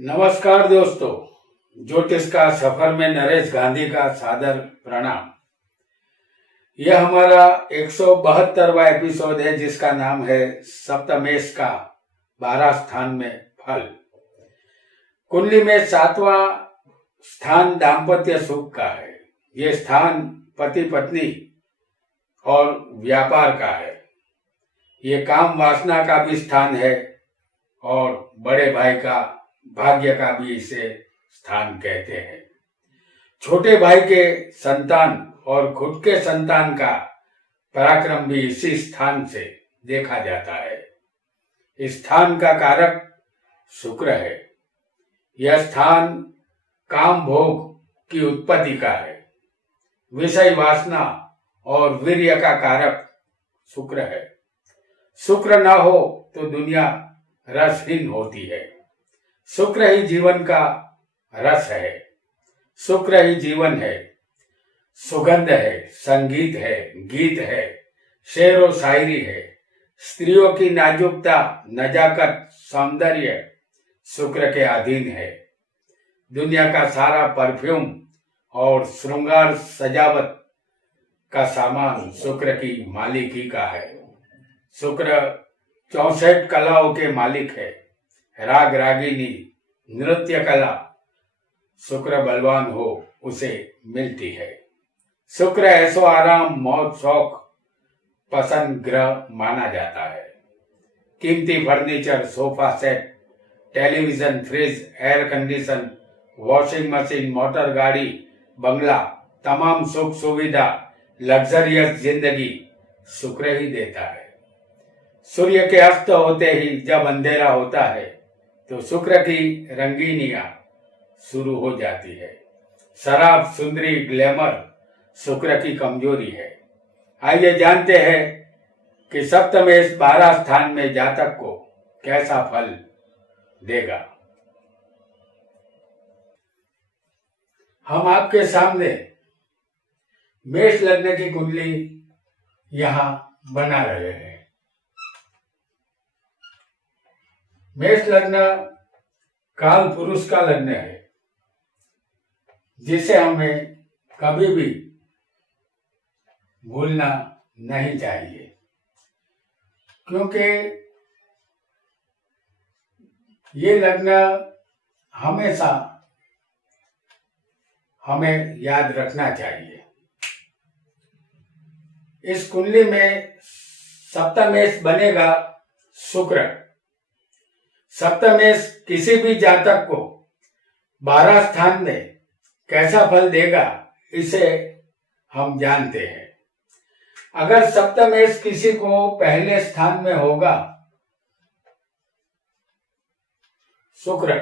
नमस्कार दोस्तों, ज्योतिष का सफर में नरेश गांधी का सादर प्रणाम। यह हमारा 172वां एपिसोड है जिसका नाम है सप्तमेश का 12 स्थान में फल। कुंडली में 7वां स्थान दाम्पत्य सुख का है। ये स्थान पति पत्नी और व्यापार का है। ये काम वासना का भी स्थान है और बड़े भाई का भाग्य का भी इसे स्थान कहते हैं। छोटे भाई के संतान और खुद के संतान का पराक्रम भी इसी स्थान से देखा जाता है। इस स्थान का कारक शुक्र है। यह स्थान काम भोग की उत्पत्ति का है। विषय वासना और वीर्य का कारक शुक्र है। शुक्र न हो तो दुनिया रसहीन होती है। शुक्र ही जीवन का रस है। शुक्र ही जीवन है। सुगंध है, संगीत है, गीत है, शेर व शायरी है। स्त्रियों की नाजुकता, नजाकत, सौंदर्य शुक्र के अधीन है। दुनिया का सारा परफ्यूम और श्रृंगार सजावट का सामान शुक्र की मालिकी का है। शुक्र 64 कलाओं के मालिक है। राग रागिनी, नृत्य कला शुक्र बलवान हो उसे मिलती है। शुक्र ऐसो आराम, मौज, शौक पसंद ग्रह माना जाता है। कीमती furniture, sofa set, television, fridge, air condition, washing machine, motor गाड़ी, बंगला, तमाम सुख सुविधा, लग्जरियस जिंदगी शुक्र ही देता है। सूर्य के अस्त होते ही जब अंधेरा होता है तो शुक्र की रंगीनियां शुरू हो जाती है। शराब, सुंदरी, ग्लैमर शुक्र की कमजोरी है। आइए जानते हैं कि सप्तमेश 12 स्थान में जातक को कैसा फल देगा। हम आपके सामने मेष लग्न की कुंडली यहां बना रहे हैं। मेष लग्न काल पुरुष का लग्न है जिसे हमें कभी भी भूलना नहीं चाहिए, क्योंकि ये लग्न हमेशा हमें याद रखना चाहिए। इस कुंडली में सप्तमेश बनेगा शुक्र। सप्तमेश किसी भी जातक को 12 स्थान में कैसा फल देगा इसे हम जानते हैं। अगर सप्तमेश किसी को पहले स्थान में होगा, शुक्र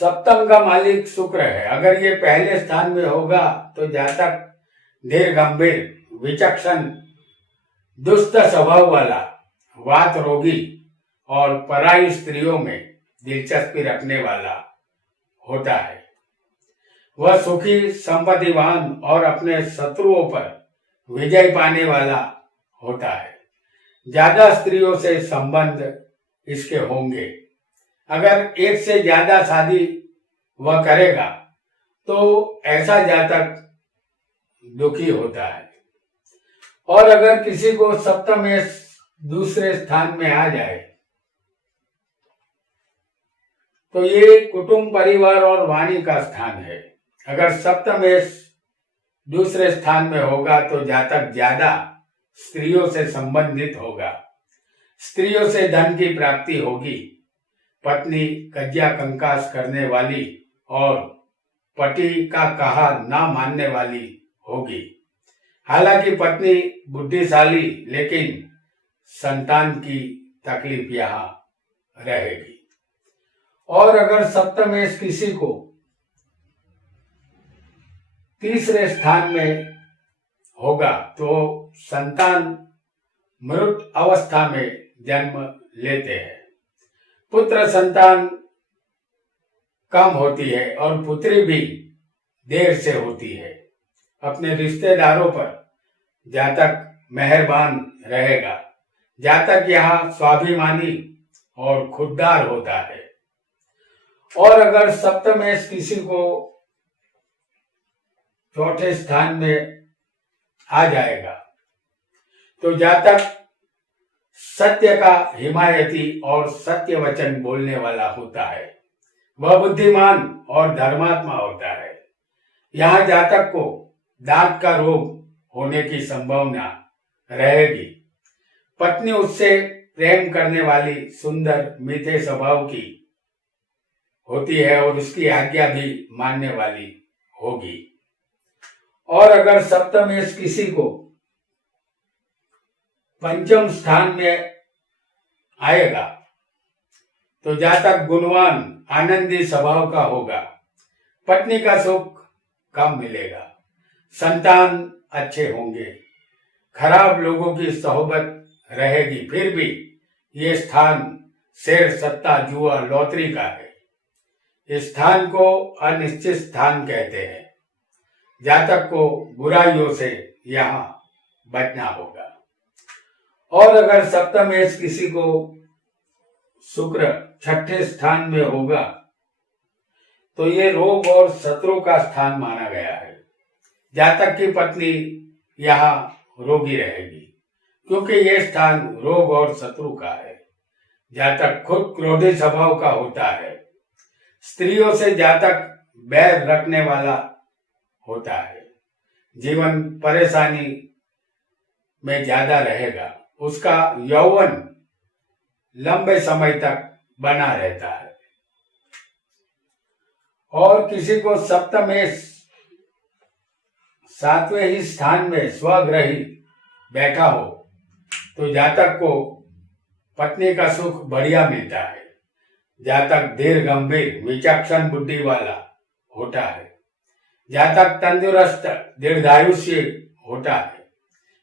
सप्तम का मालिक शुक्र है, अगर ये पहले स्थान में होगा तो जातक धीर गंभीर, विचक्षण, दुष्ट स्वभाव वाला, वात रोगी और पराई स्त्रियों में दिलचस्पी रखने वाला होता है। वह सुखी, संपत्तिवान और अपने शत्रुओं पर विजय पाने वाला होता है। ज्यादा स्त्रियों से संबंध इसके होंगे। अगर एक से ज्यादा शादी वह करेगा तो ऐसा जातक दुखी होता है। और अगर किसी को सप्तमेश दूसरे स्थान में आ जाए तो ये कुटुंब, परिवार और वाणी का स्थान है। अगर सप्तमेश दूसरे स्थान में होगा तो जातक ज्यादा स्त्रियों से संबंधित होगा। स्त्रियों से धन की प्राप्ति होगी। पत्नी कज्या कंकास करने वाली और पति का कहा ना मानने वाली होगी। हालांकि पत्नी बुद्धिशाली, लेकिन संतान की तकलीफ यहाँ रहेगी। और अगर सप्तमेश किसी को तीसरे स्थान में होगा तो संतान मृत अवस्था में जन्म लेते हैं। पुत्र संतान कम होती है और पुत्री भी देर से होती है। अपने रिश्तेदारों पर जातक मेहरबान रहेगा। जातक यहाँ स्वाभिमानी और खुददार होता है। और अगर सप्तमेश किसी को चौथे स्थान में आ जाएगा तो जातक सत्य का हिमायती और सत्य वचन बोलने वाला होता है। वह बुद्धिमान और धर्मात्मा होता है। यहाँ जातक को दांत का रोग होने की संभावना रहेगी। पत्नी उससे प्रेम करने वाली, सुंदर, मीठे स्वभाव की होती है और उसकी आज्ञा भी मानने वाली होगी। और अगर सप्तमेश किसी को पंचम स्थान में आएगा तो जातक गुणवान, आनंदी स्वभाव का होगा। पत्नी का सुख कम मिलेगा, संतान अच्छे होंगे, खराब लोगों की सोहबत रहेगी। फिर भी ये स्थान शेर, सत्ता, जुआ, लॉटरी का है। इस स्थान को अनिश्चित स्थान कहते हैं। जातक को बुराइयों से यहाँ बचना होगा। और अगर सप्तमेश किसी को शुक्र छठे स्थान में होगा तो ये रोग और शत्रु का स्थान माना गया है। जातक की पत्नी यहाँ रोगी रहेगी क्योंकि ये स्थान रोग और शत्रु का है। जातक खुद क्रोधी स्वभाव का होता है। स्त्रियों से जातक बैर रखने वाला होता है। जीवन परेशानी में ज्यादा रहेगा। उसका यौवन लंबे समय तक बना रहता है। और किसी को सप्तमेश सातवें ही स्थान में स्वग्रही बैठा हो तो जातक को पत्नी का सुख बढ़िया मिलता है। जातक धीर, गंभीर, विचक्षण बुद्धि वाला होता है। जातक तंदुरुस्त, दीर्घायुष्य होता है।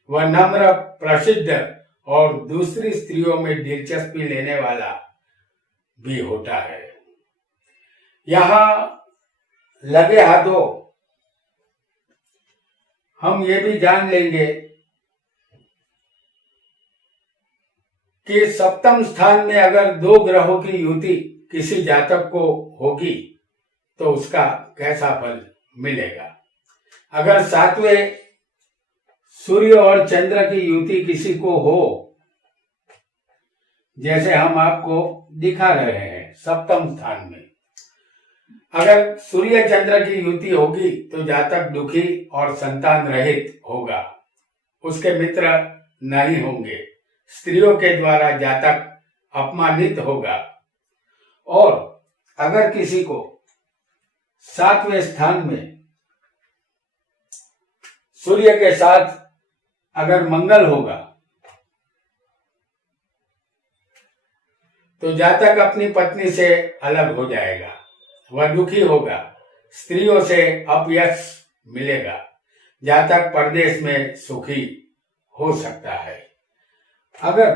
वह नम्र, प्रसिद्ध और दूसरी स्त्रियों में दिलचस्पी लेने वाला भी होता है। यहाँ लगे हाथों हम ये भी जान लेंगे कि सप्तम स्थान में अगर दो ग्रहों की युति किसी जातक को होगी तो उसका कैसा फल मिलेगा। अगर सातवें सूर्य और चंद्र की युति किसी को हो, जैसे हम आपको दिखा रहे हैं सप्तम स्थान में, अगर सूर्य चंद्र की युति होगी तो जातक दुखी और संतान रहित होगा। उसके मित्र नहीं होंगे। स्त्रियों के द्वारा जातक अपमानित होगा। और अगर किसी को सातवें स्थान में सूर्य के साथ अगर मंगल होगा तो जातक अपनी पत्नी से अलग हो जाएगा। वह दुखी होगा। स्त्रियों से अपयश मिलेगा। जातक परदेश में सुखी हो सकता है। अगर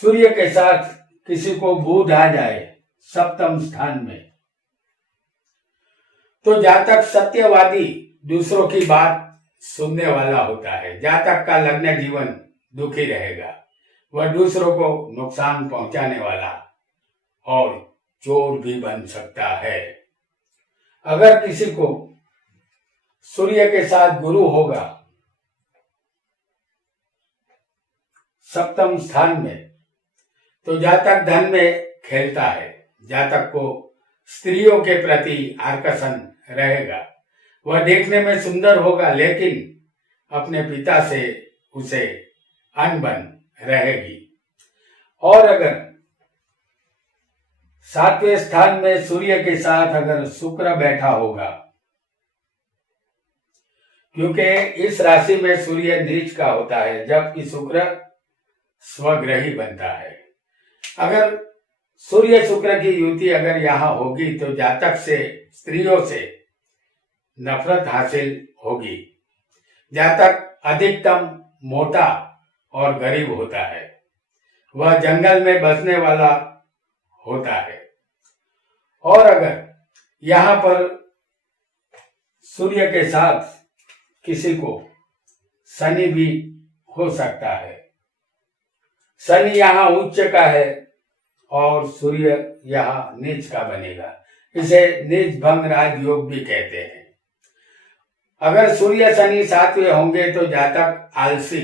सूर्य के साथ किसी को बुध आ जाए सप्तम स्थान में तो जातक सत्यवादी, दूसरों की बात सुनने वाला होता है। जातक का लग्न जीवन दुखी रहेगा। वह दूसरों को नुकसान पहुंचाने वाला और चोर भी बन सकता है। अगर किसी को सूर्य के साथ गुरु होगा सप्तम स्थान में तो जातक धन में खेलता है। जातक को स्त्रियों के प्रति आकर्षण रहेगा। वह देखने में सुंदर होगा लेकिन अपने पिता से उसे अनबन रहेगी। और अगर सातवें स्थान में सूर्य के साथ अगर शुक्र बैठा होगा, क्योंकि इस राशि में सूर्य नीच का होता है जबकि शुक्र स्वग्रही बनता है। अगर सूर्य शुक्र की युति अगर यहाँ होगी तो जातक से, स्त्रियों से नफरत हासिल होगी। जातक अधिकतम मोटा और गरीब होता है। वह जंगल में बसने वाला होता है। और अगर यहाँ पर सूर्य के साथ किसी को शनि भी हो सकता है। शनि यहाँ उच्च का है और सूर्य यहाँ नीच का बनेगा। इसे निज भंग राज योग भी कहते हैं। अगर सूर्य शनि 7वें होंगे तो जातक आलसी,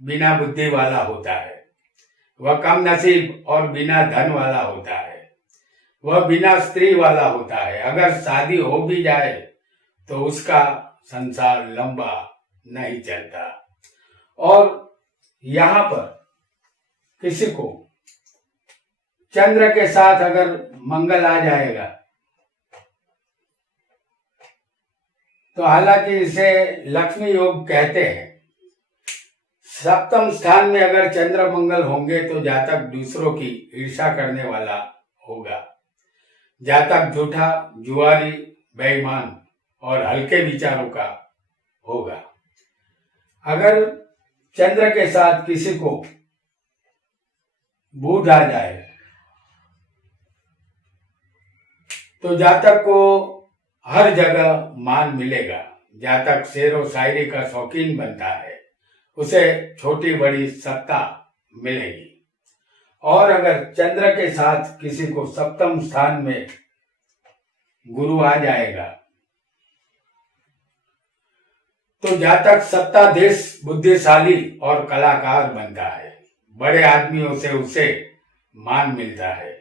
बिना बुद्धि वाला होता है। वह कम नसीब और बिना धन वाला होता है। वह बिना स्त्री वाला होता है। अगर शादी हो भी जाए तो उसका संसार लंबा नहीं चलता। और यहाँ पर किसी को चंद्र के साथ अगर मंगल आ जाएगा तो हालांकि इसे लक्ष्मी योग कहते हैं। सप्तम स्थान में अगर चंद्र मंगल होंगे तो जातक दूसरों की ईर्ष्या करने वाला होगा। जातक झूठा, जुआरी, बेईमान और हल्के विचारों का होगा। अगर चंद्र के साथ किसी को बुध आ जाए तो जातक को हर जगह मान मिलेगा। जातक शेर व शायरी का शौकीन बनता है। उसे छोटी बड़ी सत्ता मिलेगी। और अगर चंद्र के साथ किसी को सप्तम स्थान में गुरु आ जाएगा तो जातक सत्ताधीश, बुद्धिशाली और कलाकार बनता है। बड़े आदमियों से उसे मान मिलता है।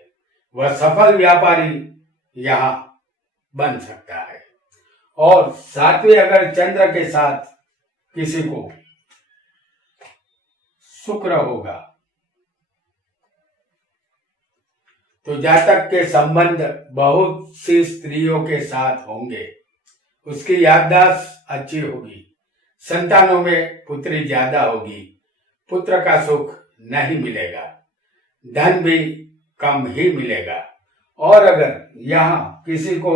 वह सफल व्यापारी यहाँ बन सकता है। और 7वें अगर चंद्र के साथ किसी को शुक्र होगा तो जातक के संबंध बहुत सी स्त्रियों के साथ होंगे। उसकी याददाश्त अच्छी होगी। संतानों में पुत्री ज्यादा होगी। पुत्र का सुख नहीं मिलेगा। धन भी कम ही मिलेगा। और अगर यहाँ किसी को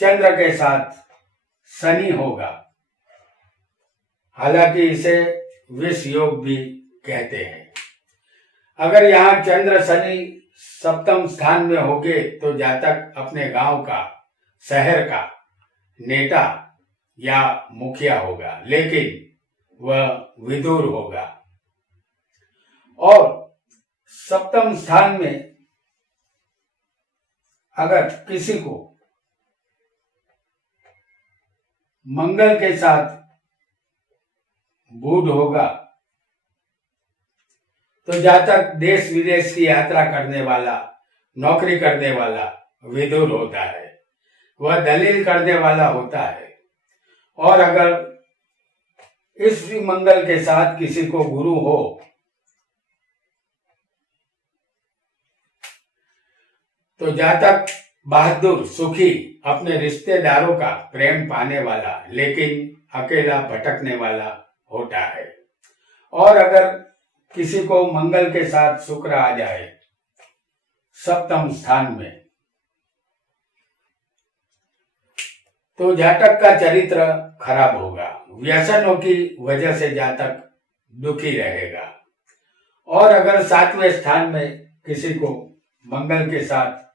चंद्र के साथ शनि होगा, हालांकि इसे विष योग भी कहते हैं। अगर यहाँ चंद्र शनि सप्तम स्थान में होंगे तो जातक अपने गांव का, शहर का नेता या मुखिया होगा, लेकिन वह विदुर होगा। और सप्तम स्थान में अगर किसी को मंगल के साथ बुध होगा तो जातक देश विदेश की यात्रा करने वाला, नौकरी करने वाला विदुर होता है। वह दलील करने वाला होता है। और अगर इस मंगल के साथ किसी को गुरु हो तो जातक बहादुर, सुखी, अपने रिश्तेदारों का प्रेम पाने वाला, लेकिन अकेला भटकने वाला होता है। और अगर किसी को मंगल के साथ शुक्र आ जाए सप्तम स्थान में तो जातक का चरित्र खराब होगा। व्यसनों की वजह से जातक दुखी रहेगा। और अगर 7वें स्थान में किसी को मंगल के साथ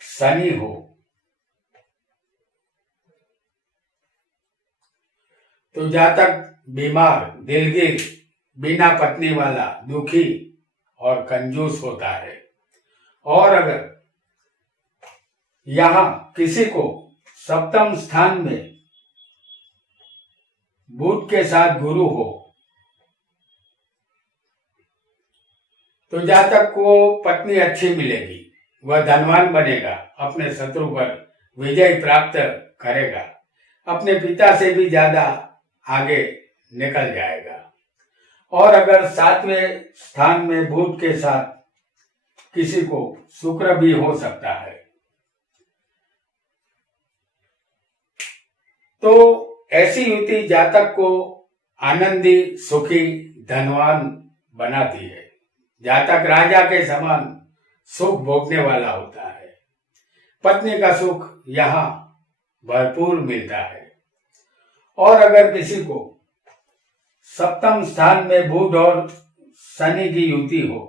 शनि हो तो जातक बीमार, दिलगीर, बिना पत्नी वाला, दुखी और कंजूस होता है। और अगर यहाँ किसी को सप्तम स्थान में बुध के साथ गुरु हो तो जातक को पत्नी अच्छी मिलेगी। वह धनवान बनेगा। अपने शत्रु पर विजय प्राप्त करेगा। अपने पिता से भी ज्यादा आगे निकल जाएगा। और अगर 7वें स्थान में बुध के साथ किसी को शुक्र भी हो सकता है तो ऐसी युति जातक को आनंदी, सुखी, धनवान बनाती है। जातक राजा के समान सुख भोगने वाला होता है। पत्नी का सुख यहाँ भरपूर मिलता है। और अगर किसी को सप्तम स्थान में बुध और शनि की युति हो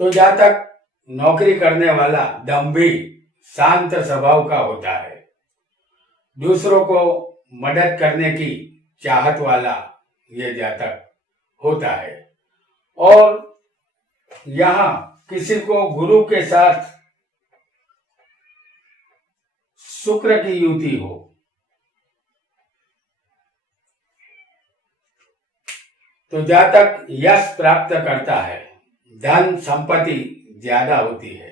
तो जातक नौकरी करने वाला, दम्भी, शांत स्वभाव का होता है। दूसरों को मदद करने की चाहत वाला ये जातक होता है। और यहाँ किसी को गुरु के साथ शुक्र की युति हो तो जातक यश प्राप्त करता है, धन संपत्ति ज्यादा होती है,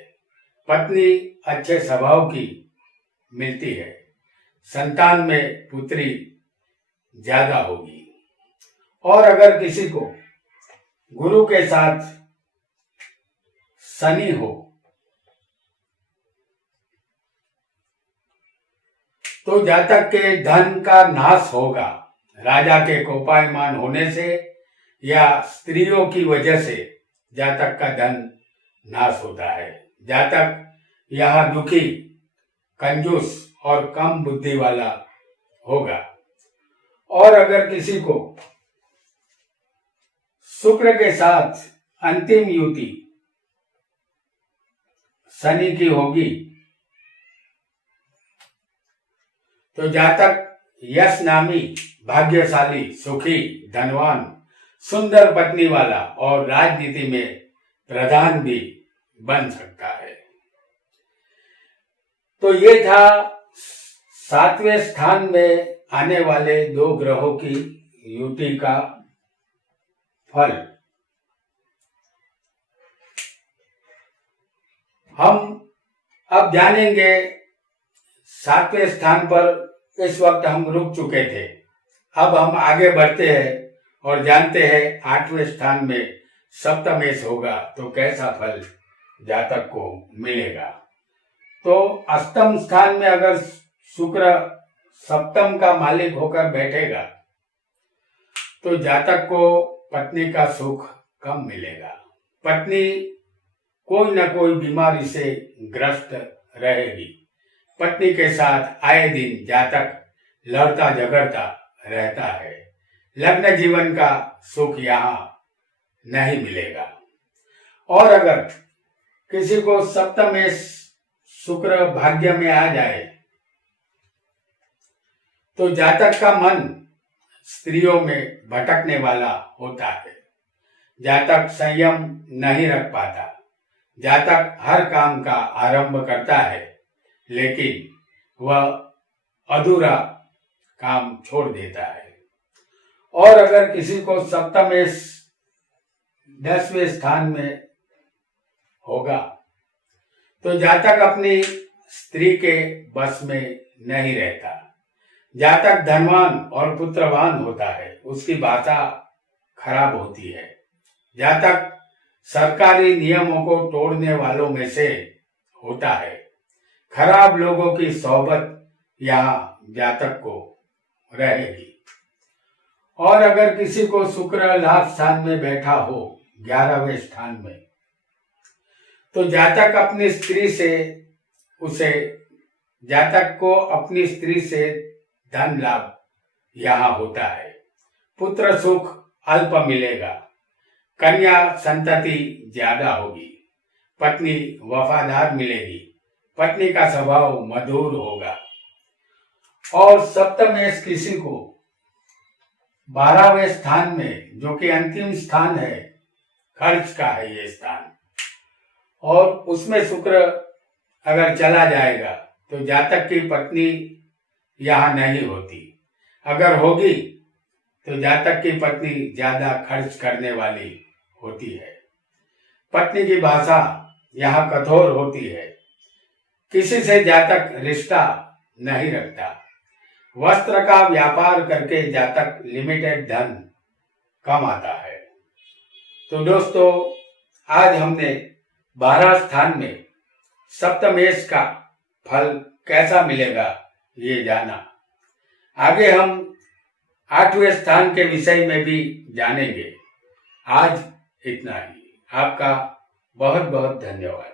पत्नी अच्छे स्वभाव की मिलती है, संतान में पुत्री ज्यादा होगी। और अगर किसी को गुरु के साथ शनि हो तो जातक के धन का नाश होगा। राजा के कोपायमान होने से या स्त्रियों की वजह से जातक का धन नाश होता है। जातक यह दुखी, कंजूस और कम बुद्धि वाला होगा। और अगर किसी को शुक्र के साथ अंतिम युति शनि की होगी तो जातक यश नामी, भाग्यशाली, सुखी, धनवान, सुंदर पत्नी वाला और राजनीति में प्रधान भी बन सकता है। तो ये था 7वें स्थान में आने वाले 2 ग्रहों की युति का फल। हम अब जानेंगे 7वें स्थान पर इस वक्त हम रुक चुके थे। अब हम आगे बढ़ते हैं और जानते हैं 8वें स्थान में सप्तमेश होगा तो कैसा फल जातक को मिलेगा। तो अष्टम स्थान में अगर शुक्र सप्तम का मालिक होकर बैठेगा तो जातक को पत्नी का सुख कम मिलेगा। पत्नी कोई न कोई बीमारी से ग्रस्त रहेगी। पत्नी के साथ आए दिन जातक लड़ता झगड़ता रहता है। लग्न जीवन का सुख यहाँ नहीं मिलेगा। और अगर किसी को सप्तमेश शुक्र भाग्य में आ जाए तो जातक का मन स्त्रियों में भटकने वाला होता है। जातक संयम नहीं रख पाता। जातक हर काम का आरंभ करता है लेकिन वह अधूरा काम छोड़ देता है। और अगर किसी को सप्तमेश 10वें स्थान में होगा तो जातक अपनी स्त्री के बस में नहीं रहता। जातक धनवान और पुत्रवान होता है, उसकी भाषा खराब होती है। जातक सरकारी नियमों को तोड़ने वालों में से होता है। खराब लोगों की सोहबत यहाँ जातक को रहेगी। और अगर किसी को शुक्र लाभ स्थान में बैठा हो 11वें स्थान में तो जातक को अपनी स्त्री से धन लाभ यहाँ होता है। पुत्र सुख अल्प मिलेगा। कन्या संतति ज्यादा होगी। पत्नी वफादार मिलेगी। पत्नी का स्वभाव मधुर होगा। और सप्तमेश किसी को 12वें स्थान में, जो कि अंतिम स्थान है, खर्च का है ये स्थान, और उसमें शुक्र अगर चला जाएगा तो जातक की पत्नी यहाँ नहीं होती। अगर होगी तो जातक की पत्नी ज्यादा खर्च करने वाली होती है। पत्नी की भाषा यहाँ कठोर होती है। किसी से जातक रिश्ता नहीं रखता। वस्त्र का व्यापार करके जातक लिमिटेड धन कमाता है। तो दोस्तों, आज हमने 12 स्थान में सप्तमेश का फल कैसा मिलेगा ये जाना। आगे हम 8वें स्थान के विषय में भी जानेंगे। आज इतना ही। आपका बहुत बहुत धन्यवाद।